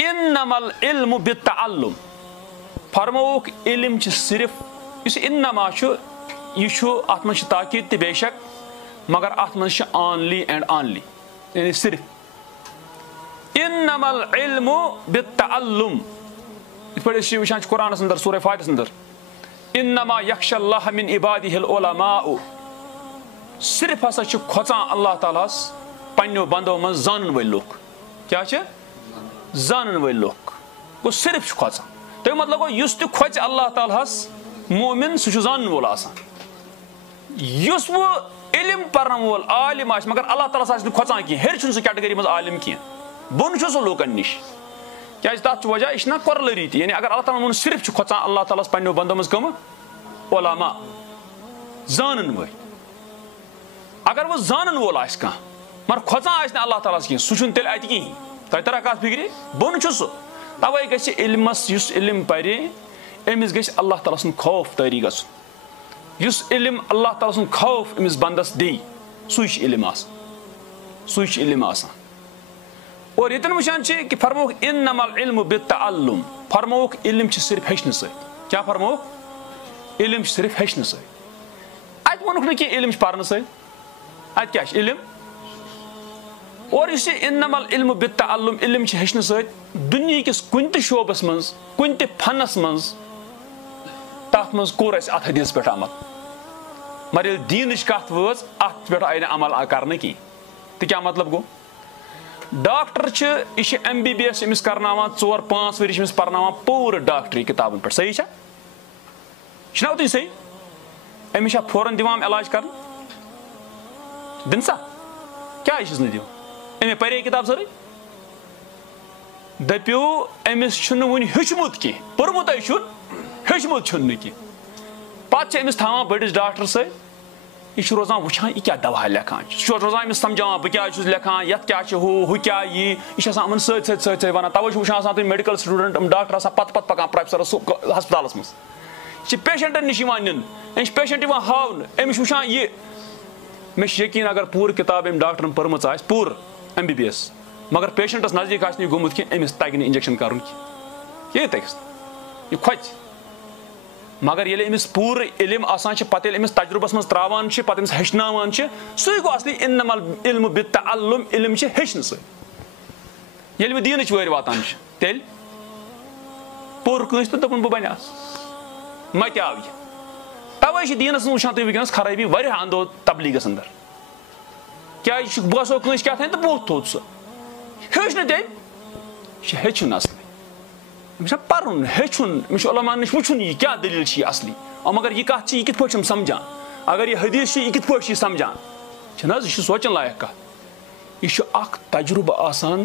इन्नमल इल्मु बित्तअल्लुम फरमोक इल्म छ सिर्फ इस इन्नमा छु यु अत मज ताकीद ते बेशक मगर अत मज ऑनली एंड ऑनली यानी सिर्फ इन्नमल इल्मु बित्तअल्लुम इत पे वचान कुरान अंदर सूरह फातिह अंदर इन्नमा यख्शल्लाह मिन इबादिहिल उलमाउ सिर्फ हसा छु खोचान अल्लाह ताला पन्नो बंदो मज जानन वल लोग क्या छ जानन वल लोग गो सिर्फ खोचान तो मतलब गो युस तु खोच अल्लाह ताला मोमिन सु जानन वोल आसान युस वो इल्म परन वोल आलिम आस मगर अल्लाह ताला आस खोचान की हेर छु कैटेगरी मज आलिम की बोन छु लोकन निश क्या तथ वजह यह कोरलरी यानी अगर अल्लाह ताला सिर्फ खोचान अल्लाह ताला पन्नो बंदो मज कम उलमा जानन वल अगर वो जानन वोल आस कह मगर खोचान आस अल्लाह ताला कह सह तेल अत कहीं तुम तरह कत फिक्र बोन तवे गि इल्मस युस इल्म पर अमिस गि अल्लाह ताला सुन खौफ तारी गुन युस इल्म अल्लाह ताला सुन खौफ अमिस बंदस दी सह इल्म आसान और यतन वचान कि फरमोक इन्नमल इल्मु बित्तअल्लुम फरमोक इल्म सिर्फ हेचन सत क्या फरमोक इल्म सिर्फ हेचन सत अत वोनुक कि इल्म पर्न सत अत क्या इल्म और इस इन्नमल इल्मु बित्तअल्लुम इल्म हेचन सत दुनिया किस कुन त शोबस मज कुन त फनस मज तथ मज कोर अत हदीस पे अमल मगर ये दीन कत वज अत पे आई अमल कर कहीं तो क्या मतलब गो डॉक्टर यह MBBS अमिस करना 4-5 वरी अमिस पर्ना पूरे डॉक्टरी किताबन पे सही छो तुम सही अमिस फौरन दिवान इलाज कर दिन सा क्या दिव अमे पे किताब सारी दपो अमिस वन हेचमुत कह पोर्मुत हेचमुत कह पे अमिस था बड़िस डॉक्टर सर यह रोजान वुचान यह क्या दवा लेखान रोजान अमिस समझान बह क्या लेखान ये क्या हु क्या यह सत वन तवे वुचान तुम मेडिकल स्टूडेंट डॉक्टर पत पकान प्रोफेसरस हस्पताल मज पेशेंटन निश नीन पेशेंट हावन अमिस वुचान यह मे यकीन अगर पूरी किताब अम डॉक्टरन पर्म पूर MBBS मगर पेशेंटस नजदीक आस गोमुत कि अमिस तग इंजेक्शन कर ये तगस यह खोच मगर ये अमिस पूर इल्म आसान पे अमिस तजुर्बस मज त्रावान पे अमिस हेचनावान सह गो असली इन्नमल इल्मु बित्तअल्लुम इल्म हेचन सत ये दीन वर वातान तेल पोर कंस तो दपन बह बन मत आव यह तवे दीनस वुचान तुम वनस खराबी वह अंदो तबलीगस अंदर क्या बह सो कंस क्या तो बहुत थोत सह हेच न तेल यह हेचन असली पर्न हेचुन उलमा नश वुचुन यह क्या दलील असली और मगर यह कत यह कित पे समझान अगर यह हदीस यह कित पे समझान यह सोचन लायक कत यह तजुर्बा आसान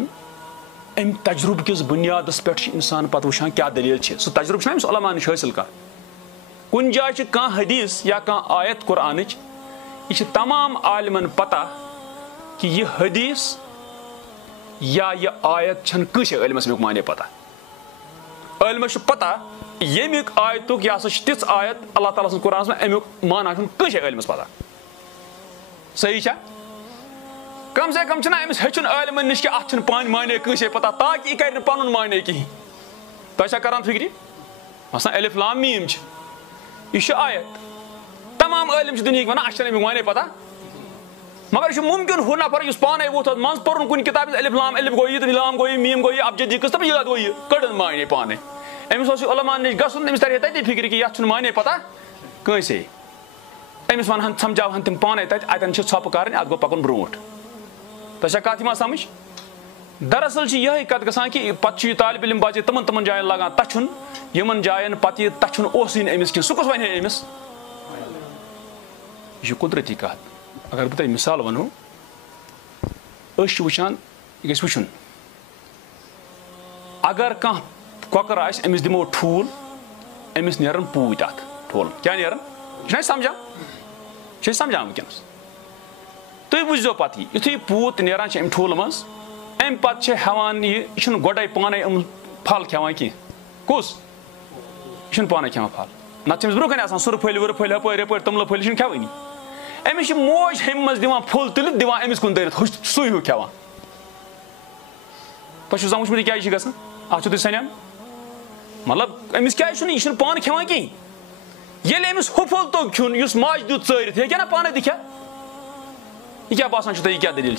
अम तजुर्ब किस बुनियादस पे इंसान पत वुचान क्या दलील सह तजुर्ब अमिस उलमा नश हासिल कर कुन जाय कह हदीस या कह आयत कुरान यह तमाम आलिमन पता कि यह हदीस या यह आयत छन कस इल्मस अमुक माने पता इल्मस पता यमिक आयतुक यह तिथ आयत अल्लाह ताला कुरान में अमुक माना कस इल्मस पता सही कम से कम अमिस हेचुन इल्मन नश कि अत पान माने कस पता ताकि यह कर पन माने कहीं तुम करान फिक्री मसलन अलिफ लाम मीम यह आयत तमाम इल्म दुनिया वन अत अमुक माने पता मगर यह मुमकिन हु नफर पाने वोत मज पोर्न कुन किताब अलिफ लाम अलिफ गो यह लाम गो मीम गो यह अबजदी कस यह गो यह कड़न माने पाने अमिस उलमा नश गन अमिस तरह तत फिक्र कि यह माने पता कंसे अमिस वन समझावन तम पाने ततन छप कर अत गो पकन ब्रोट तुम कत समझ दरअसल यह कत ग कि पे तालब इलम बाजे तमन जायन लगान तछुन यमन जायन पे तछुन अमिस कह सह कस वन अमिस यह कुदरती कत अगर बह मिसाल वनो वुचान यह गुन अगर कह कौकर अमिस दिमो ठूल अमिस नेरन पूत अत ठूल क्या नेरन यह समझान वनस तुम वुचो पे युथु पूत नेरान अम ठूल मज अम पे हेवान यह गोडे पाने फल खेवान कह कुस यह पाने खेवान फल नत ब्रोह कन सुर फल वुर फल हपर यप तमल फल यह खेवानी अमिस मोज हम मज दिवान फुल तुल दिवान अमिस कुन दरित सू हूँ खेवान तुम समझ क्या गसान अत तुम सन्यान मतलब अमिस क्या यह पान खेवान कहीं ये अमिस हुफल तो खुन इस माज दुत चरित हे ना पाने दिखा यह क्या बासान तुम क्या दलील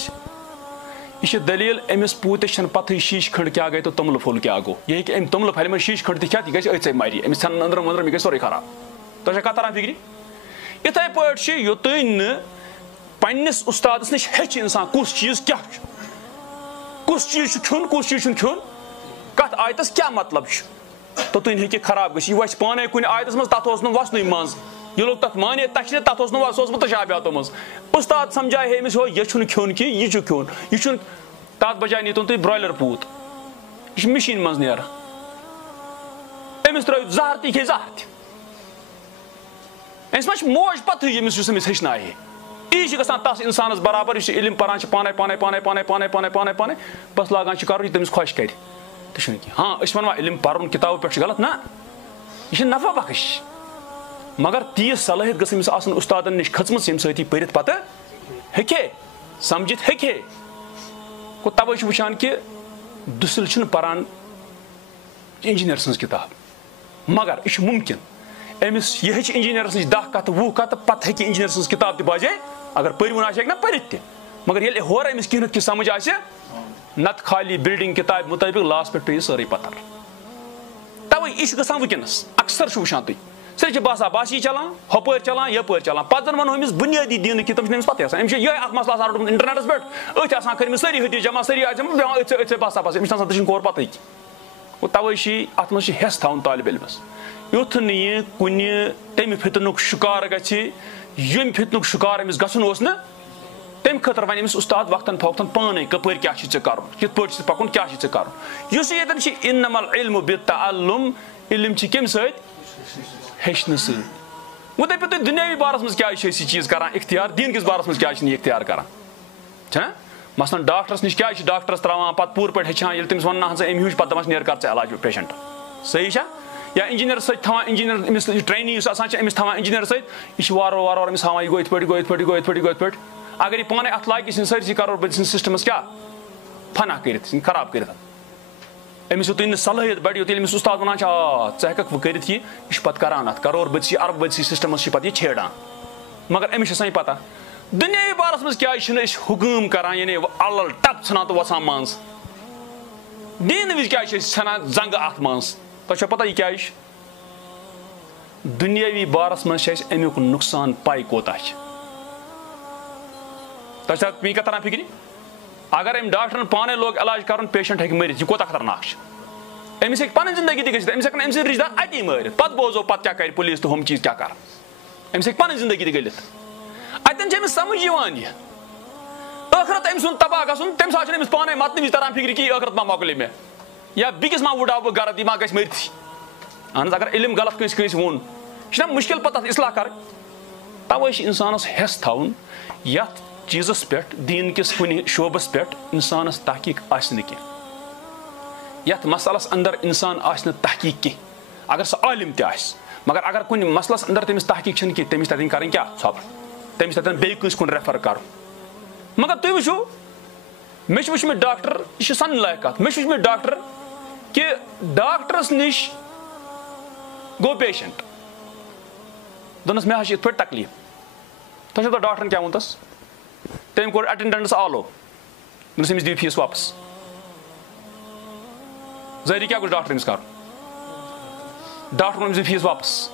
यह दलील अमिस पूतस पत शीश खंड क्या गई तो तमल फुल क्या गो यह अम तमल फल में शीश खंड तह यह गई मारी अमिस सन अंदरम अंदरम यह सोरे खराब तुम कत तरह फिक्री इथे पे योतन पन्निस उस्तादस नश हेच इंसान कुस चीज क्या कुस चीज खुन कुस चीज खुन कत आयतस क्या मतलब तोतन हे खराब गई वस पाने कुन आयतस मज तथ वसन मज यह लोग तथ माने तचने तथ वसोसमत तशाबियातो मज उस्ताद समझाए है अमिस हो यह खुन कि यह खुन यह तथ बजाय नीतन तुम ब्रॉयलर पूत यह मशीन मज नेर अमिस त्रो जहर ती खे जहर अस मा मोज पत अमिस अमिस हेचनाए यह गसान तस इंसानस बराबर यह इल्म पान पाने पाने पाने पाने पाने पाने पाने पाने बस लागान कर तमिस खुश कर हाँ वन इल्म पर्न किताबों पे गलत ना यह नफा बख्श मगर तीस सलाहियत गमिस उस्तादन नश खचम यम सती पढ़ पत हे समझित हे गो तवे वुचान कि दुसिल पान इंजीनियर सज किताब मगर यह मुमकिन अमिस यह इंजीनियर नश 10 कत 20 कत पत हे इंजीनियर सज किताब तह बजाय अगर पढ़वन ना पढ़ मगर ये होर अमिस कह कि समझ आ नत खाली बिल्डिंग किताब मुताबिक लास्ट पे पे सारी पतर तवे यह गसान वनस अक्सर वुचान तुम सर बसा बासी चलान हपर चलान यपर चलान पे जन वो अमिस बुनियादी दिन कि तुम अमिस पता अमिस यह मसला आसान रोटमुत इंटरनेटस पे कर सारी हदी जमा सारी बेवान बसा बस अमिस तुम कौर पत गो तवे अत मज हेस थवन तालिब इल्मस युथ नी कुन तमि फितनुक शिकार गम फितनुक शिकार अमिस गसन ओस न तम खतर वन अमिस उस्ताद वक्तन फवक्तन पाने कपर क्या कर कित पे पकुन क्या कर इन्नमल इल्मु बित्तअल्लुम इल्म कम हेचन वो दपो तुम दुनियावी बारस मज क्या चीज कर इख्तियार दीन किस बारस मज क्या इख्तियार कर मसलन डॉक्टरस नश क्या डॉक्टरस त्रावान पे पूर पे हेचान तमिस वन अम हूँ पे दपस नेर कर इलाज पेशेंट सही या इंजीनियर सवान engineer Amish training Amish थवान engineer सह वार वार वार अमिस हावान गो पे गो पे गो पे गो पे अगर यह पाने अत लाग सारी करो बद सिस्टमस क्या फना कर खराब कर अमिस युत सलाहियत बढ़ युत अमिस उस्ताद वन हेक वह कर पे करान अत करोर बदसी अरब बदसी सिस्टमस पे छेड़ान मगर अमिस पता दुनियावी बारस मज क्या हुकूम करान यानी अल टप सान तो वसान मज दीन विज क्या सान जंग अत मज तुम पता यह क्या दुनियावी बारस मज अमुक नुकसान पाई कोता तुम कत तरह फिक्री अगर अम डॉक्टर पाने लोग इलाज कर पेशेंट हे मरित यह कोता खतरनाक अमिस पन जिंदगी तक अमिस अम सद रिश्तेदार अति मारित पे बोजो पे क्या कर पुलिस तो हम चीज क्या कर अमिस पन जिंदगी गलित अतन अमिस समझ ٲखरत अम सुन तबाह गसन तम साथ अमिस पाने मतन विज तरह फिक्र कि ٲखरत मा मकले मे या बिकिस मा उड़ाव बह गरत यह मा गस मरथी अहन अगर इल्म गलत कंस वोन यह मुश्किल पता इसलाह कर तवे इंसानस हेस थवन यथ चीजस पे दीन किस कुन शोबस पे इंसानस तहकीक यथ मसलस अंदर इंसान तहकीक कह अगर सह आलिम तह मगर अगर कुन मसलस अंदर तमिस तहकीक कह तमिस तथन कर क्या सब्र तमिस तथन बेस कुन रेफर कर मगर तुम वो मे वुच डॉक्टर यह सन लायक कत मे वुच डॉक्टर कि डॉक्टरस नश गो पेशेंट दोनस मे ये तकलीफ तुम डॉक्टर क्या वोनस तम कोर अटेंडेंट्स आलो दोनस अमिस दी फीस वापस जारी क्या डॉक्टर अमिस कर डॉक्टर अमिस दी फीस वापस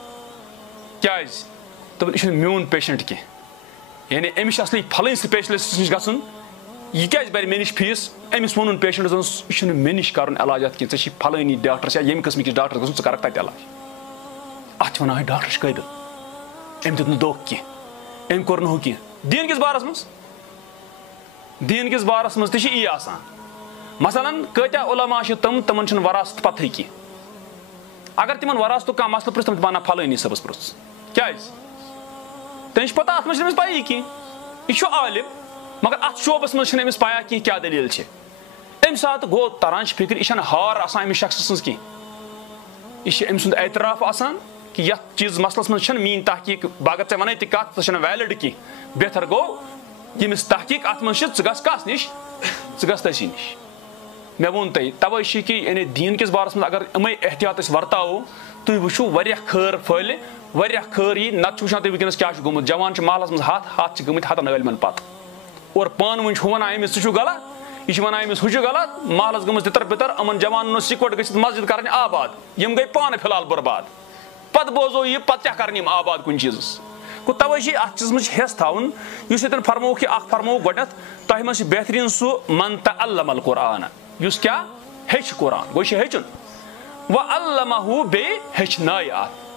क्या यह मोन पेशेंट कह यानी अमिस असली फलन स्पेशलिस्ट नश गन यह क्या बर मे नश फीस अमिस वोन पेशेंट यह मे नश कर इलाज अत कह फलानी डॉक्टर या यम किस्म डॉक्टर गन कर तत इलाज अत वन डॉक्टर काबिल अम दित दोख कह अम कोर नह कह दीन किस बारस मज यी मसलन कत्या उलमा तमन वरासत पत कह अगर तिमन वरासत कह मसल पृछ तम वन फलानी सबस पृछ क्या तम पता अत मज पाई कह यह आलिम मगर अत शोबस मज अमिस पाया कह क्या दलील अम सात गो तरान फिक्र यह हार अमिस शख्स सज कह यह अम सुंद एतराफ कि यह चीज मसलस मज मीन तहकीक बह अगर वन कत सह वैलिड कह बेहतर गो यमिस तहकीक अत मज गस कस नश गस तसी नश मे वोन तवे कि यानी दीन किस बारस में अगर इमे एहतियात वर्ताओ तुम वुचो वारियाह खैर फैले वारियाह खैर यी नत वुचान तुम वुनकस क्या गोमुत जवान महलस मज हाथ गमत हतन अलमन पत और पान वन वनान अमिस छु गलत यह वनान अमिस हु गलत महलस गम तितर पितर अमन जवान इकवट गि मस्जिद कर आबाद यम गई पान फिलहाल बर्बाद पत बोजो यह पत क्या कर आबाद कुन चीज़ गो तवे अत चीज मज हेस थवन इस फरमो कि फरमो गोडथ तह मज बेहतरीन सह मन तअल्लमल कुरान क्या हेच कुरान गो हेचुन व अल्लमहु बे हेचनाय अत